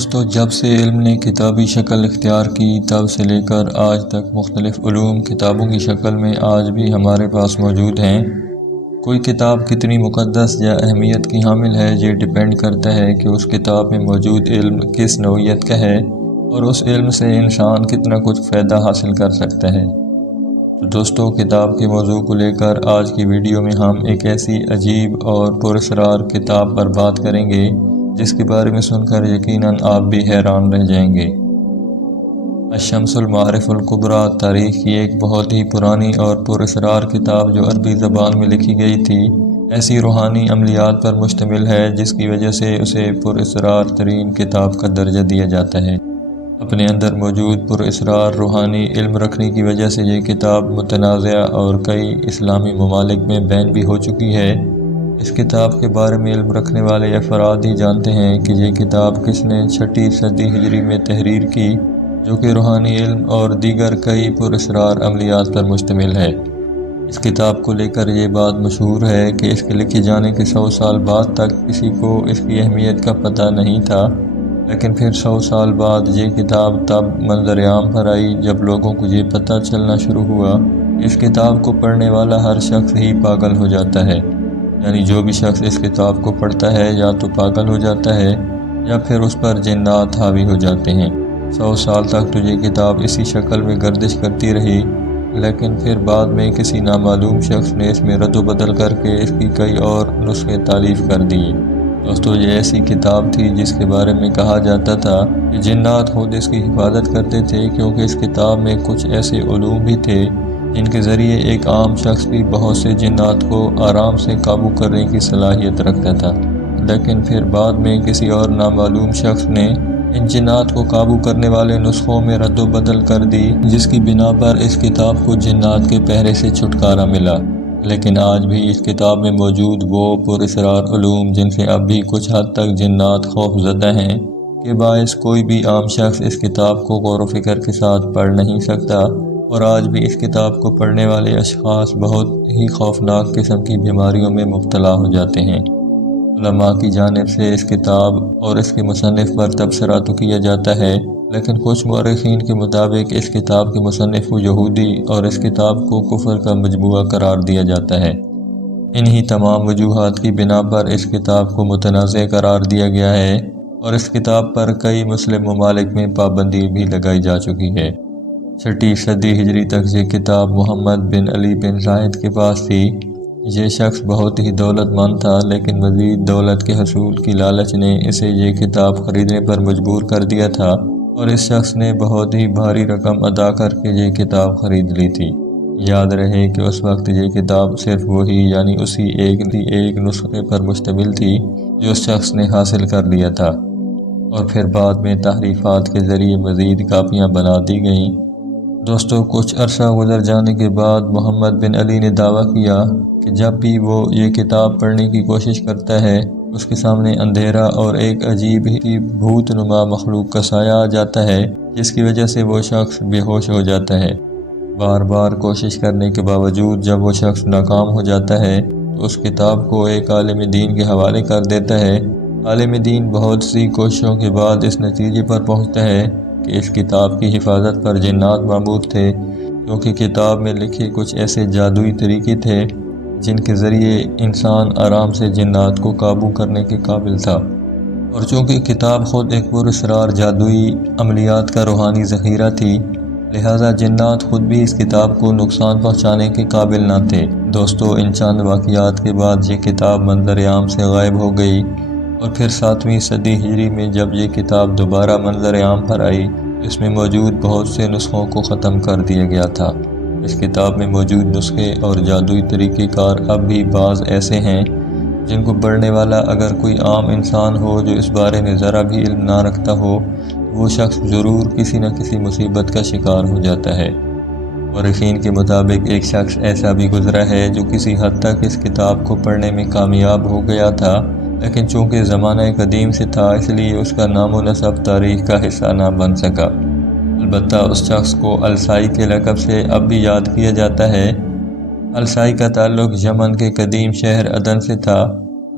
دوستو، جب سے علم نے کتابی شکل اختیار کی تب سے لے کر آج تک مختلف علوم کتابوں کی شکل میں آج بھی ہمارے پاس موجود ہیں۔ کوئی کتاب کتنی مقدس یا اہمیت کی حامل ہے، یہ ڈیپینڈ کرتا ہے کہ اس کتاب میں موجود علم کس نوعیت کا ہے اور اس علم سے انسان کتنا کچھ فائدہ حاصل کر سکتا ہے۔ تو دوستو، کتاب کے موضوع کو لے کر آج کی ویڈیو میں ہم ایک ایسی عجیب اور پراسرار کتاب پر بات کریں گے جس کے بارے میں سن کر یقیناً آپ بھی حیران رہ جائیں گے۔ الشمس المعارف الکبریٰ تاریخ کی ایک بہت ہی پرانی اور پراسرار کتاب جو عربی زبان میں لکھی گئی تھی، ایسی روحانی عملیات پر مشتمل ہے جس کی وجہ سے اسے پراسرار ترین کتاب کا درجہ دیا جاتا ہے۔ اپنے اندر موجود پراسرار روحانی علم رکھنے کی وجہ سے یہ کتاب متنازعہ اور کئی اسلامی ممالک میں بین بھی ہو چکی ہے۔ اس کتاب کے بارے میں علم رکھنے والے افراد ہی جانتے ہیں کہ یہ کتاب کس نے 6 صدی ہجری میں تحریر کی، جو کہ روحانی علم اور دیگر کئی پراسرار عملیات پر مشتمل ہے۔ اس کتاب کو لے کر یہ بات مشہور ہے کہ اس کے لکھے جانے کے 100 سال بعد تک کسی کو اس کی اہمیت کا پتہ نہیں تھا، لیکن پھر 100 سال بعد یہ کتاب تب منظر عام پر آئی جب لوگوں کو یہ پتہ چلنا شروع ہوا کہ اس کتاب کو پڑھنے والا ہر شخص ہی پاگل ہو جاتا ہے، یعنی جو بھی شخص اس کتاب کو پڑھتا ہے یا تو پاگل ہو جاتا ہے یا پھر اس پر جنات حاوی ہو جاتے ہیں۔ 100 سال تک تو یہ کتاب اسی شکل میں گردش کرتی رہی، لیکن پھر بعد میں کسی نامعلوم شخص نے اس میں رد و بدل کر کے اس کی کئی اور نسخے تالیف کر دیے۔ دوستو، یہ ایسی کتاب تھی جس کے بارے میں کہا جاتا تھا کہ جنات خود اس کی حفاظت کرتے تھے، کیونکہ اس کتاب میں کچھ ایسے علوم بھی تھے جن کے ذریعے ایک عام شخص بھی بہت سے جنات کو آرام سے قابو کرنے کی صلاحیت رکھتا تھا۔ لیکن پھر بعد میں کسی اور نامعلوم شخص نے ان جنات کو قابو کرنے والے نسخوں میں رد و بدل کر دی، جس کی بنا پر اس کتاب کو جنات کے پہرے سے چھٹکارا ملا۔ لیکن آج بھی اس کتاب میں موجود وہ پراسرار علوم جن سے اب بھی کچھ حد تک جنات خوف زدہ ہیں، کے باعث کوئی بھی عام شخص اس کتاب کو غور و فکر کے ساتھ پڑھ نہیں سکتا، اور آج بھی اس کتاب کو پڑھنے والے اشخاص بہت ہی خوفناک قسم کی بیماریوں میں مبتلا ہو جاتے ہیں۔ علماء کی جانب سے اس کتاب اور اس کے مصنف پر تبصرہ تو کیا جاتا ہے، لیکن کچھ مورخین کے مطابق اس کتاب کے مصنف کو یہودی اور اس کتاب کو کفر کا مجموعہ قرار دیا جاتا ہے۔ انہی تمام وجوہات کی بنا پر اس کتاب کو متنازع قرار دیا گیا ہے، اور اس کتاب پر کئی مسلم ممالک میں پابندی بھی لگائی جا چکی ہے۔ 6 صدی ہجری تک یہ کتاب محمد بن علی بن زاہد کے پاس تھی۔ یہ شخص بہت ہی دولت مند تھا، لیکن مزید دولت کے حصول کی لالچ نے اسے یہ کتاب خریدنے پر مجبور کر دیا تھا، اور اس شخص نے بہت ہی بھاری رقم ادا کر کے یہ کتاب خرید لی تھی۔ یاد رہے کہ اس وقت یہ کتاب صرف وہی یعنی اسی ایک نسخے پر مشتمل تھی جو اس شخص نے حاصل کر لیا تھا، اور پھر بعد میں تحریفات کے ذریعے مزید کاپیاں بنا دی گئیں۔ دوستو، کچھ عرصہ گزر جانے کے بعد محمد بن علی نے دعویٰ کیا کہ جب بھی وہ یہ کتاب پڑھنے کی کوشش کرتا ہے، اس کے سامنے اندھیرا اور ایک عجیب ہی بھوت نما مخلوق کا سایہ آ جاتا ہے، جس کی وجہ سے وہ شخص بے ہوش ہو جاتا ہے۔ بار بار کوشش کرنے کے باوجود جب وہ شخص ناکام ہو جاتا ہے تو اس کتاب کو ایک عالم دین کے حوالے کر دیتا ہے۔ عالم دین بہت سی کوششوں کے بعد اس نتیجے پر پہنچتا ہے کہ اس کتاب کی حفاظت پر جنات معمور تھے، کیونکہ کتاب میں لکھے کچھ ایسے جادوئی طریقے تھے جن کے ذریعے انسان آرام سے جنات کو قابو کرنے کے قابل تھا، اور چونکہ کتاب خود ایک پراسرار جادوئی عملیات کا روحانی ذخیرہ تھی، لہٰذا جنات خود بھی اس کتاب کو نقصان پہنچانے کے قابل نہ تھے۔ دوستو، ان چند واقعات کے بعد یہ کتاب منظر عام سے غائب ہو گئی، اور پھر 7ویں صدی ہجری میں جب یہ کتاب دوبارہ منظر عام پر آئی، اس میں موجود بہت سے نسخوں کو ختم کر دیا گیا تھا۔ اس کتاب میں موجود نسخے اور جادوئی طریقہ کار اب بھی بعض ایسے ہیں جن کو پڑھنے والا اگر کوئی عام انسان ہو جو اس بارے میں ذرا بھی علم نہ رکھتا ہو، وہ شخص ضرور کسی نہ کسی مصیبت کا شکار ہو جاتا ہے۔ مورخین کے مطابق ایک شخص ایسا بھی گزرا ہے جو کسی حد تک اس کتاب کو پڑھنے میں کامیاب ہو گیا تھا، لیکن چونکہ زمانہ قدیم سے تھا اس لیے اس کا نام و نسب تاریخ کا حصہ نہ بن سکا۔ البتہ اس شخص کو السائی کے لقب سے اب بھی یاد کیا جاتا ہے۔ السائی کا تعلق یمن کے قدیم شہر عدن سے تھا۔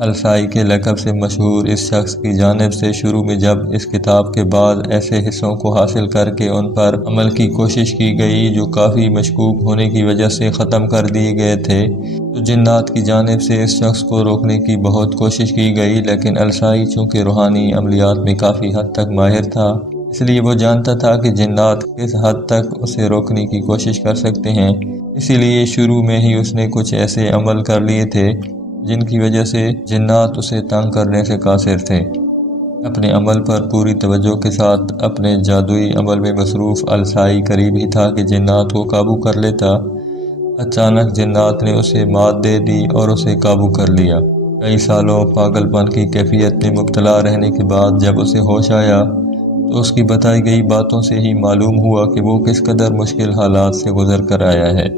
السائی کے لقب سے مشہور اس شخص کی جانب سے شروع میں جب اس کتاب کے بعد ایسے حصوں کو حاصل کر کے ان پر عمل کی کوشش کی گئی جو کافی مشکوک ہونے کی وجہ سے ختم کر دیے گئے تھے، تو جنات کی جانب سے اس شخص کو روکنے کی بہت کوشش کی گئی، لیکن السائی چونکہ روحانی عملیات میں کافی حد تک ماہر تھا، اس لیے وہ جانتا تھا کہ جنات کس حد تک اسے روکنے کی کوشش کر سکتے ہیں، اسی لیے شروع میں ہی اس نے کچھ ایسے عمل کر لیے تھے جن کی وجہ سے جنات اسے تنگ کرنے سے قاصر تھے۔ اپنے عمل پر پوری توجہ کے ساتھ اپنے جادوئی عمل میں مصروف السائی قریب ہی تھا کہ جنات کو قابو کر لیتا۔ اچانک جنات نے اسے مات دے دی اور اسے قابو کر لیا۔ کئی سالوں پاگل پن کی کیفیت میں مبتلا رہنے کے بعد جب اسے ہوش آیا تو اس کی بتائی گئی باتوں سے ہی معلوم ہوا کہ وہ کس قدر مشکل حالات سے گزر کر آیا ہے۔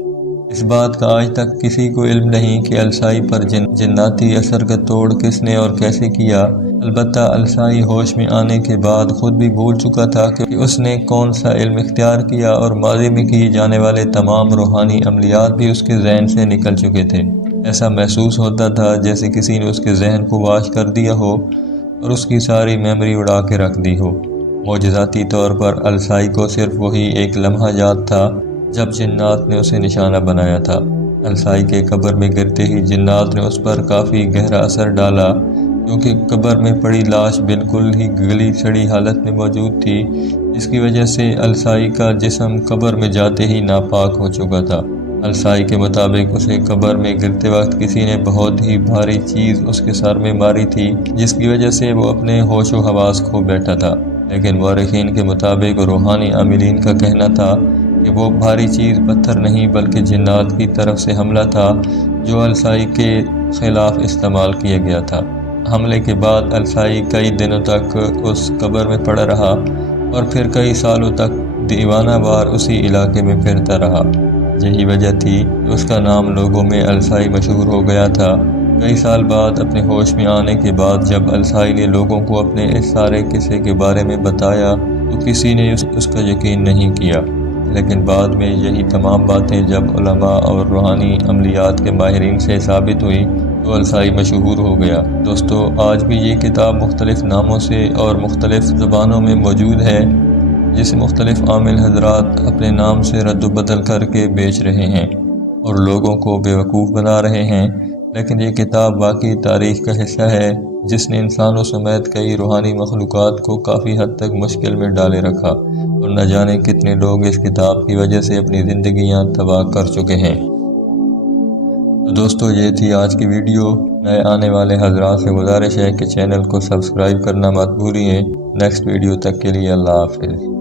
اس بات کا آج تک کسی کو علم نہیں کہ السائی پر جناتی اثر کا توڑ کس نے اور کیسے کیا، البتہ السائی ہوش میں آنے کے بعد خود بھی بھول چکا تھا کہ اس نے کون سا علم اختیار کیا، اور ماضی میں کیے جانے والے تمام روحانی عملیات بھی اس کے ذہن سے نکل چکے تھے۔ ایسا محسوس ہوتا تھا جیسے کسی نے اس کے ذہن کو واش کر دیا ہو اور اس کی ساری میموری اڑا کے رکھ دی ہو۔ معجزاتی طور پر السائی کو صرف وہی ایک لمحہ یاد تھا جب جنات نے اسے نشانہ بنایا تھا۔ السائی کے قبر میں گرتے ہی جنات نے اس پر کافی گہرا اثر ڈالا، کیونکہ قبر میں پڑی لاش بالکل ہی گلی سڑی حالت میں موجود تھی، جس کی وجہ سے السائی کا جسم قبر میں جاتے ہی ناپاک ہو چکا تھا۔ السائی کے مطابق اسے قبر میں گرتے وقت کسی نے بہت ہی بھاری چیز اس کے سر میں ماری تھی، جس کی وجہ سے وہ اپنے ہوش و حواس کھو بیٹھا تھا، لیکن مورخین کے مطابق روحانی عاملین کا کہنا تھا کہ وہ بھاری چیز پتھر نہیں بلکہ جنات کی طرف سے حملہ تھا جو السائی کے خلاف استعمال کیا گیا تھا۔ حملے کے بعد السائی کئی دنوں تک اس قبر میں پڑا رہا اور پھر کئی سالوں تک دیوانہ وار اسی علاقے میں پھرتا رہا۔ یہی وجہ تھی کہ اس کا نام لوگوں میں السائی مشہور ہو گیا تھا۔ کئی سال بعد اپنے ہوش میں آنے کے بعد جب السائی نے لوگوں کو اپنے اس سارے قصے کے بارے میں بتایا تو کسی نے اس کا یقین نہیں کیا، لیکن بعد میں یہی تمام باتیں جب علماء اور روحانی عملیات کے ماہرین سے ثابت ہوئی تو السائی مشہور ہو گیا۔ دوستو، آج بھی یہ کتاب مختلف ناموں سے اور مختلف زبانوں میں موجود ہے، جسے مختلف عامل حضرات اپنے نام سے رد و بدل کر کے بیچ رہے ہیں اور لوگوں کو بیوقوف بنا رہے ہیں، لیکن یہ کتاب واقعی تاریخ کا حصہ ہے جس نے انسانوں سمیت کئی روحانی مخلوقات کو کافی حد تک مشکل میں ڈالے رکھا، اور نہ جانے کتنے لوگ اس کتاب کی وجہ سے اپنی زندگیاں تباہ کر چکے ہیں۔ تو دوستو، یہ تھی آج کی ویڈیو۔ نئے آنے والے حضرات سے گزارش ہے کہ چینل کو سبسکرائب کرنا مت بھولیے۔ نیکسٹ ویڈیو تک کے لیے اللہ حافظ۔